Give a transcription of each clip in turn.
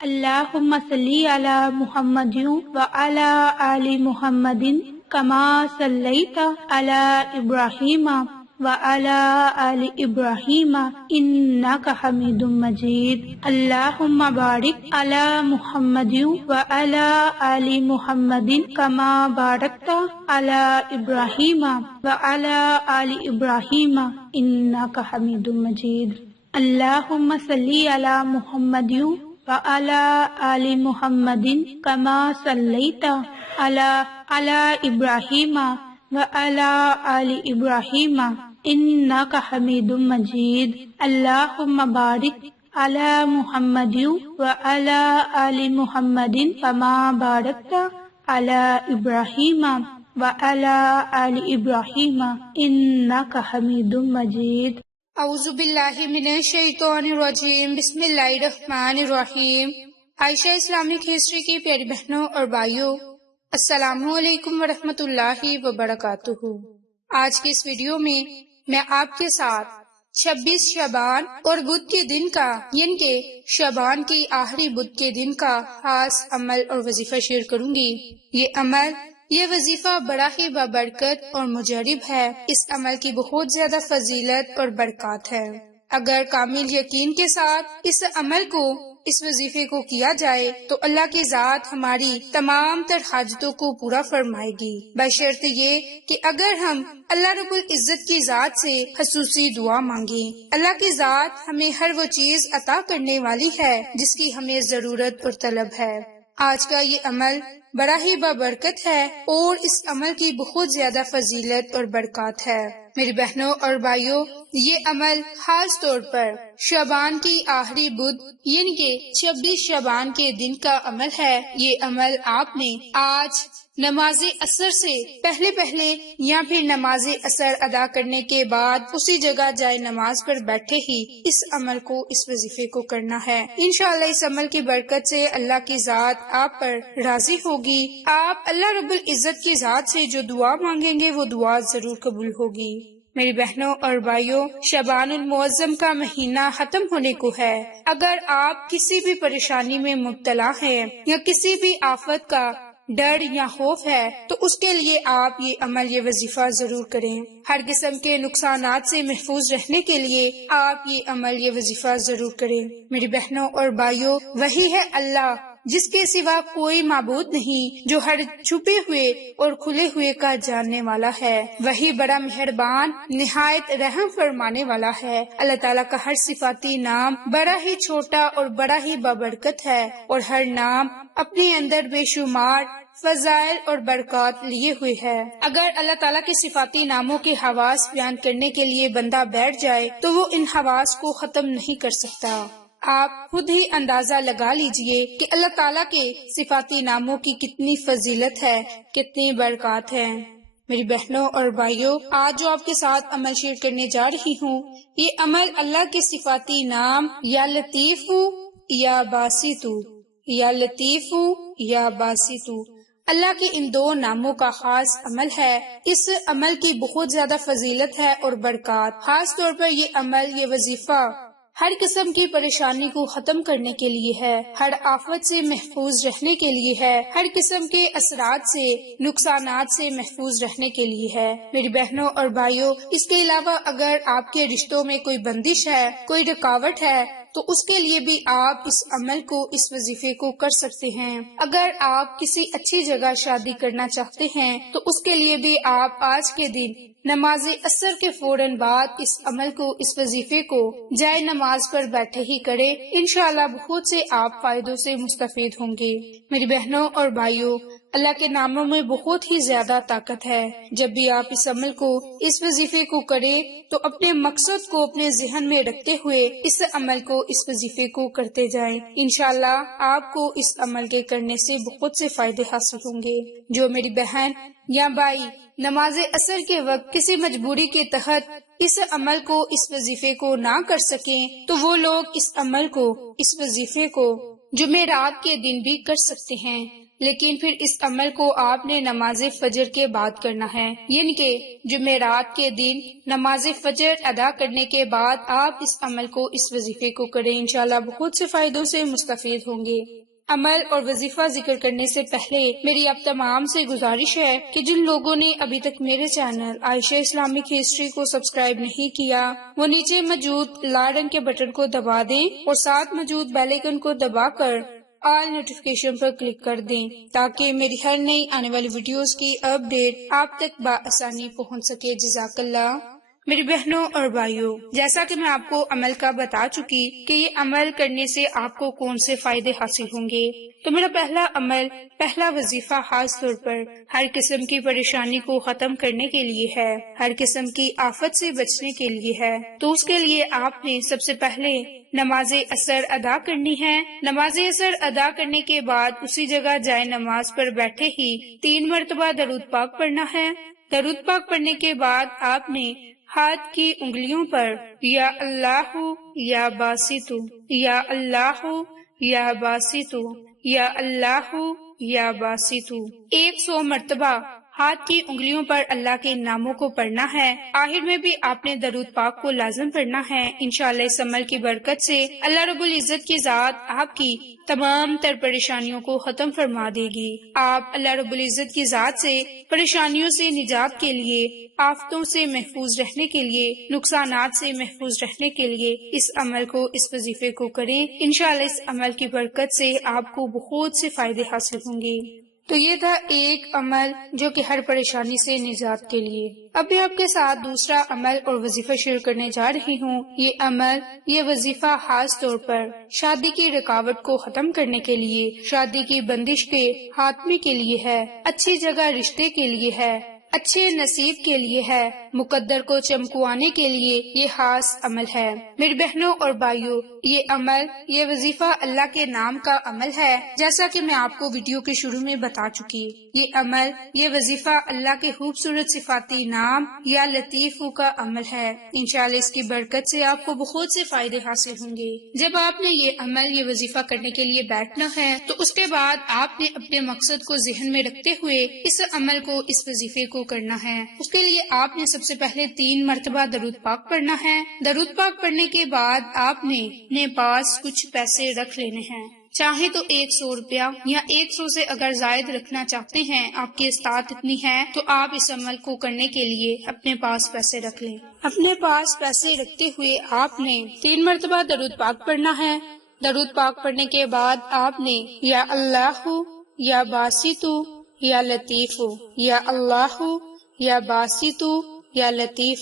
اللہم صلی علی محمد وعلی آل محمد کما صلیت علی ابراہیم وعلی آل ابراہیم انک حمید مجید۔ اللہم بارک علی محمد وعلی آل محمد کما بارکت علی ابراہیم وعلی آل ابراہیم انک حمید مجید۔ اللہم صلی علی محمد وعلی آل محمد کما صلیت علی ابراہیم وعلی آل ابراہیم انک حمید مجید۔ اللہم بارک علی محمد وعلی آل محمد کما بارکت علی ابراہیم وعلی آل ابراہیم انک حمید مجید۔ اعوذ باللہ من الشیطان الرجیم، بسم اللہ الرحمن الرحیم۔ عائشہ اسلامک ہسٹری کی پیاری بہنوں اور بھائیوں، السلام علیکم ورحمۃ اللہ وبرکاتہ۔ آج کے اس ویڈیو میں آپ کے ساتھ 26 شعبان اور بدھ کے دن کا یعنی کہ شعبان کی آخری بدھ کے دن کا خاص عمل اور وظیفہ شیئر کروں گی۔ یہ وظیفہ بڑا ہی بابرکت اور مجرب ہے۔ اس عمل کی بہت زیادہ فضیلت اور برکات ہے۔ اگر کامل یقین کے ساتھ اس عمل کو، اس وظیفے کو کیا جائے تو اللہ کی ذات ہماری تمام تر حاجتوں کو پورا فرمائے گی، بشرط یہ کہ اگر ہم اللہ رب العزت کی ذات سے خصوصی دعا مانگیں۔ اللہ کی ذات ہمیں ہر وہ چیز عطا کرنے والی ہے جس کی ہمیں ضرورت اور طلب ہے۔ آج کا یہ عمل بڑا ہی بابرکت ہے اور اس عمل کی بہت زیادہ فضیلت اور برکات ہے۔ میری بہنوں اور بھائیوں، یہ عمل خاص طور پر شعبان کی آخری بدھ یعنی کہ 26 شعبان کے دن کا عمل ہے۔ یہ عمل آپ نے آج نماز عصر سے پہلے یا پھر نماز عصر ادا کرنے کے بعد اسی جگہ جائے نماز پر بیٹھے ہی اس عمل کو، اس وظیفے کو کرنا ہے۔ انشاءاللہ اس عمل کی برکت سے اللہ کی ذات آپ پر راضی ہوگی۔ آپ اللہ رب العزت کی ذات سے جو دعا مانگیں گے وہ دعا ضرور قبول ہوگی۔ میری بہنوں اور بھائیوں، شعبان المعظم کا مہینہ ختم ہونے کو ہے۔ اگر آپ کسی بھی پریشانی میں مبتلا ہیں یا کسی بھی آفت کا ڈر یا خوف ہے تو اس کے لیے آپ یہ عمل، یہ وظیفہ ضرور کریں۔ ہر قسم کے نقصانات سے محفوظ رہنے کے لیے آپ یہ عمل، یہ وظیفہ ضرور کریں۔ میری بہنوں اور بھائیوں، وہی ہے اللہ جس کے سوا کوئی معبود نہیں، جو ہر چھپے ہوئے اور کھلے ہوئے کا جاننے والا ہے۔ وہی بڑا مہربان، نہایت رحم فرمانے والا ہے۔ اللہ تعالیٰ کا ہر صفاتی نام بڑا ہی چھوٹا اور بڑا ہی بابرکت ہے، اور ہر نام اپنے اندر بے شمار فضائل اور برکات لیے ہوئے ہے۔ اگر اللہ تعالیٰ کے صفاتی ناموں کے حواس بیان کرنے کے لیے بندہ بیٹھ جائے تو وہ ان حواس کو ختم نہیں کر سکتا۔ آپ خود ہی اندازہ لگا لیجئے کہ اللہ تعالیٰ کے صفاتی ناموں کی کتنی فضیلت ہے، کتنی برکات ہے۔ میری بہنوں اور بھائیوں، آج جو آپ کے ساتھ عمل شیئر کرنے جا رہی ہوں، یہ عمل اللہ کے صفاتی نام یا لطیف یا باسط، یا لطیف یا باسط، اللہ کے ان دو ناموں کا خاص عمل ہے۔ اس عمل کی بہت زیادہ فضیلت ہے اور برکات۔ خاص طور پر یہ عمل، یہ وظیفہ ہر قسم کی پریشانی کو ختم کرنے کے لیے ہے، ہر آفت سے محفوظ رہنے کے لیے ہے، ہر قسم کے اثرات سے، نقصانات سے محفوظ رہنے کے لیے ہے۔ میری بہنوں اور بھائیوں، اس کے علاوہ اگر آپ کے رشتوں میں کوئی بندش ہے، کوئی رکاوٹ ہے تو اس کے لیے بھی آپ اس عمل کو، اس وظیفے کو کر سکتے ہیں۔ اگر آپ کسی اچھی جگہ شادی کرنا چاہتے ہیں تو اس کے لیے بھی آپ آج کے دن نماز عصر کے فوراً بعد اس عمل کو، اس وظیفے کو جائے نماز پر بیٹھے ہی کریں۔ انشاءاللہ بہت سے آپ فائدوں سے مستفید ہوں گے۔ میری بہنوں اور بھائیوں، اللہ کے ناموں میں بہت ہی زیادہ طاقت ہے۔ جب بھی آپ اس عمل کو، اس وظیفے کو کریں تو اپنے مقصد کو اپنے ذہن میں رکھتے ہوئے اس عمل کو، اس وظیفے کو کرتے جائیں۔ انشاءاللہ آپ کو اس عمل کے کرنے سے بہت سے فائدے حاصل ہوں گے۔ جو میری بہن یا بھائی نماز عصر کے وقت کسی مجبوری کے تحت اس عمل کو، اس وظیفے کو نہ کر سکیں تو وہ لوگ اس عمل کو، اس وظیفے کو جمعرات کے دن بھی کر سکتے ہیں۔ لیکن پھر اس عمل کو آپ نے نماز فجر کے بعد کرنا ہے، یعنی کہ جمعرات کے دن نماز فجر ادا کرنے کے بعد آپ اس عمل کو، اس وظیفے کو کریں، انشاءاللہ بہت سے فائدوں سے مستفید ہوں گے۔ عمل اور وظیفہ ذکر کرنے سے پہلے میری آپ تمام سے گزارش ہے کہ جن لوگوں نے ابھی تک میرے چینل عائشہ اسلامک ہسٹری کو سبسکرائب نہیں کیا، وہ نیچے موجود لال رنگ کے بٹن کو دبا دیں اور ساتھ موجود بیل آئیکن کو دبا کر آل نوٹیفیکیشن پر کلک کر دیں تاکہ میری ہر نئی آنے والی ویڈیوز کی اپڈیٹ آپ تک بآسانی پہنچ سکے۔ جزاک اللہ۔ میری بہنوں اور بھائیوں، جیسا کہ میں آپ کو عمل کا بتا چکی کہ یہ عمل کرنے سے آپ کو کون سے فائدے حاصل ہوں گے، تو میرا پہلا عمل، پہلا وظیفہ خاص طور پر ہر قسم کی پریشانی کو ختم کرنے کے لیے ہے، ہر قسم کی آفت سے بچنے کے لیے ہے۔ تو اس کے لیے آپ نے سب سے پہلے نماز اثر ادا کرنی ہے۔ نماز اثر ادا کرنے کے بعد اسی جگہ جائے نماز پر بیٹھے ہی 3 مرتبہ درود پاک پڑھنا ہے۔ درود پاک پڑھنے کے بعد آپ نے ہاتھ کی انگلیوں پر یا اللہ یا باسط، یا اللہ یا باسط، یا اللہ یا باسط 100 مرتبہ ہاتھ کی انگلیوں پر اللہ کے ناموں کو پڑھنا ہے۔ آخر میں بھی آپ نے درود پاک کو لازم پڑھنا ہے۔ انشاءاللہ اس عمل کی برکت سے اللہ رب العزت کی ذات آپ کی تمام تر پریشانیوں کو ختم فرما دے گی۔ آپ اللہ رب العزت کی ذات سے پریشانیوں سے نجات کے لیے، آفتوں سے محفوظ رہنے کے لیے، نقصانات سے محفوظ رہنے کے لیے اس عمل کو، اس وظیفے کو کریں۔ انشاءاللہ اس عمل کی برکت سے آپ کو بہت سے فائدے حاصل ہوں گے۔ تو یہ تھا ایک عمل جو کہ ہر پریشانی سے نجات کے لیے۔ اب میں آپ کے ساتھ دوسرا عمل اور وظیفہ شیئر کرنے جا رہی ہوں۔ یہ عمل، یہ وظیفہ خاص طور پر شادی کی رکاوٹ کو ختم کرنے کے لیے، شادی کی بندش کے خاتمے کے لیے ہے، اچھی جگہ رشتے کے لیے ہے، اچھے نصیب کے لیے ہے، مقدر کو چمکوانے کے لیے یہ خاص عمل ہے۔ میری بہنوں اور بھائیوں، یہ عمل، یہ وظیفہ اللہ کے نام کا عمل ہے، جیسا کہ میں آپ کو ویڈیو کے شروع میں بتا چکی۔ یہ عمل، یہ وظیفہ اللہ کے خوبصورت صفاتی نام یا لطیف کا عمل ہے۔ انشاءاللہ اس کی برکت سے آپ کو بہت سے فائدے حاصل ہوں گے۔ جب آپ نے یہ عمل، یہ وظیفہ کرنے کے لیے بیٹھنا ہے تو اس کے بعد آپ نے اپنے مقصد کو ذہن میں رکھتے ہوئے اس عمل کو، اس وظیفے کو کرنا ہے۔ اس کے لیے آپ نے سب سے پہلے 3 مرتبہ درود پاک پڑھنا ہے۔ درود پاک پڑھنے کے بعد آپ نے اپنے پاس کچھ پیسے رکھ لینے ہیں، چاہے تو 100 روپیہ یا 100 سے اگر زائد رکھنا چاہتے ہیں، آپ کی استطاعت اتنی ہے تو آپ اس عمل کو کرنے کے لیے اپنے پاس پیسے رکھ لیں۔ اپنے پاس پیسے رکھتے ہوئے آپ نے 3 مرتبہ درود پاک پڑھنا ہے۔ درود پاک پڑھنے کے بعد آپ نے یا اللہ یا باسط یا لطیف، یا اللہ یا باسط یا لطیف،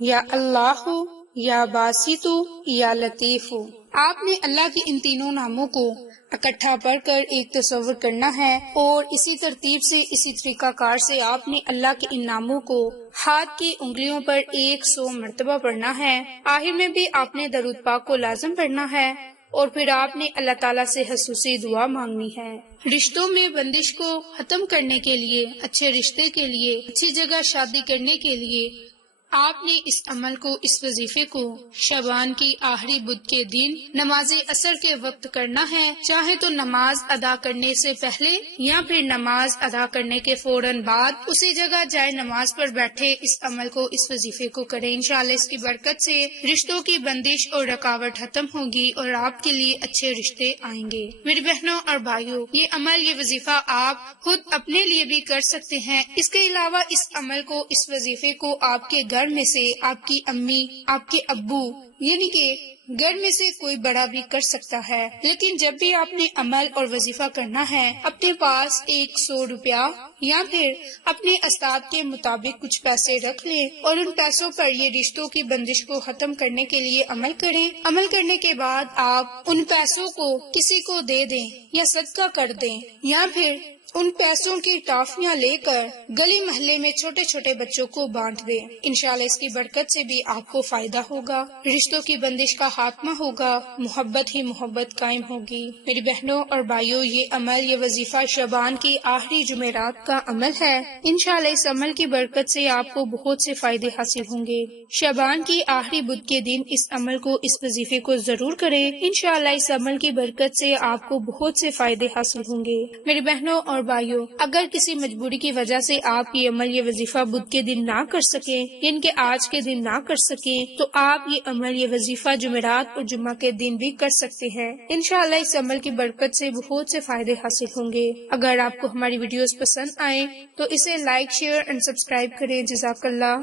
یا اللہ یا باسط یا لطیف، آپ نے اللہ کے ان تینوں ناموں کو اکٹھا پڑھ کر ایک تصور کرنا ہے اور اسی ترتیب سے، اسی طریقہ کار سے آپ نے اللہ کے ان ناموں کو ہاتھ کی انگلیوں پر 100 مرتبہ پڑھنا ہے۔ آخر میں بھی آپ نے درود پاک کو لازم پڑھنا ہے اور پھر آپ نے اللہ تعالیٰ سے خصوصی دعا مانگنی ہے۔ رشتوں میں بندش کو ختم کرنے کے لیے، اچھے رشتے کے لیے، اچھی جگہ شادی کرنے کے لیے آپ نے اس عمل کو، اس وظیفے کو شعبان کی آخری بدھ کے دن نماز عصر کے وقت کرنا ہے، چاہے تو نماز ادا کرنے سے پہلے یا پھر نماز ادا کرنے کے فوراً بعد اسی جگہ جائے نماز پر بیٹھے اس عمل کو، اس وظیفے کو کریں۔ انشاءاللہ اس کی برکت سے رشتوں کی بندش اور رکاوٹ ختم ہوگی اور آپ کے لیے اچھے رشتے آئیں گے۔ میری بہنوں اور بھائیوں، یہ عمل، یہ وظیفہ آپ خود اپنے لیے بھی کر سکتے ہیں۔ اس کے علاوہ اس عمل کو، اس وظیفے کو آپ کے گھر میں سے آپ کی امی، آپ کے ابو، یعنی کہ گھر میں سے کوئی بڑا بھی کر سکتا ہے۔ لیکن جب بھی آپ نے عمل اور وظیفہ کرنا ہے، اپنے پاس 100 روپیہ یا پھر اپنے استاد کے مطابق کچھ پیسے رکھ لیں اور ان پیسوں پر یہ رشتوں کی بندش کو ختم کرنے کے لیے عمل کریں۔ عمل کرنے کے بعد آپ ان پیسوں کو کسی کو دے دیں یا صدقہ کر دیں یا پھر ان پیسوں کی ٹافیاں لے کر گلی محلے میں چھوٹے چھوٹے بچوں کو بانٹ دیں۔ انشاءاللہ اس کی برکت سے بھی آپ کو فائدہ ہوگا، رشتوں کی بندش کا خاتمہ ہوگا، محبت ہی محبت قائم ہوگی۔ میری بہنوں اور بھائیوں، یہ عمل، یہ وظیفہ شعبان کی آخری جمعرات کا عمل ہے۔ انشاءاللہ اس عمل کی برکت سے آپ کو بہت سے فائدے حاصل ہوں گے۔ شعبان کی آخری بدھ کے دن اس عمل کو، اس وظیفے کو ضرور کریں۔ انشاءاللہ اس عمل کی برکت سے آپ کو بہت سے فائدے حاصل ہوں گے۔ میری بہنوں اور بھائیوں، اگر کسی مجبوری کی وجہ سے آپ یہ عمل، یہ وظیفہ بدھ کے دن نہ کر سکیں، یعنی کہ آج کے دن نہ کر سکیں، تو آپ یہ عمل، یہ وظیفہ جمعرات اور جمعہ کے دن بھی کر سکتے ہیں۔ انشاءاللہ اس عمل کی برکت سے بہت سے فائدے حاصل ہوں گے۔ اگر آپ کو ہماری ویڈیوز پسند آئیں تو اسے لائک، شیئر اور سبسکرائب کریں۔ جزاک اللہ۔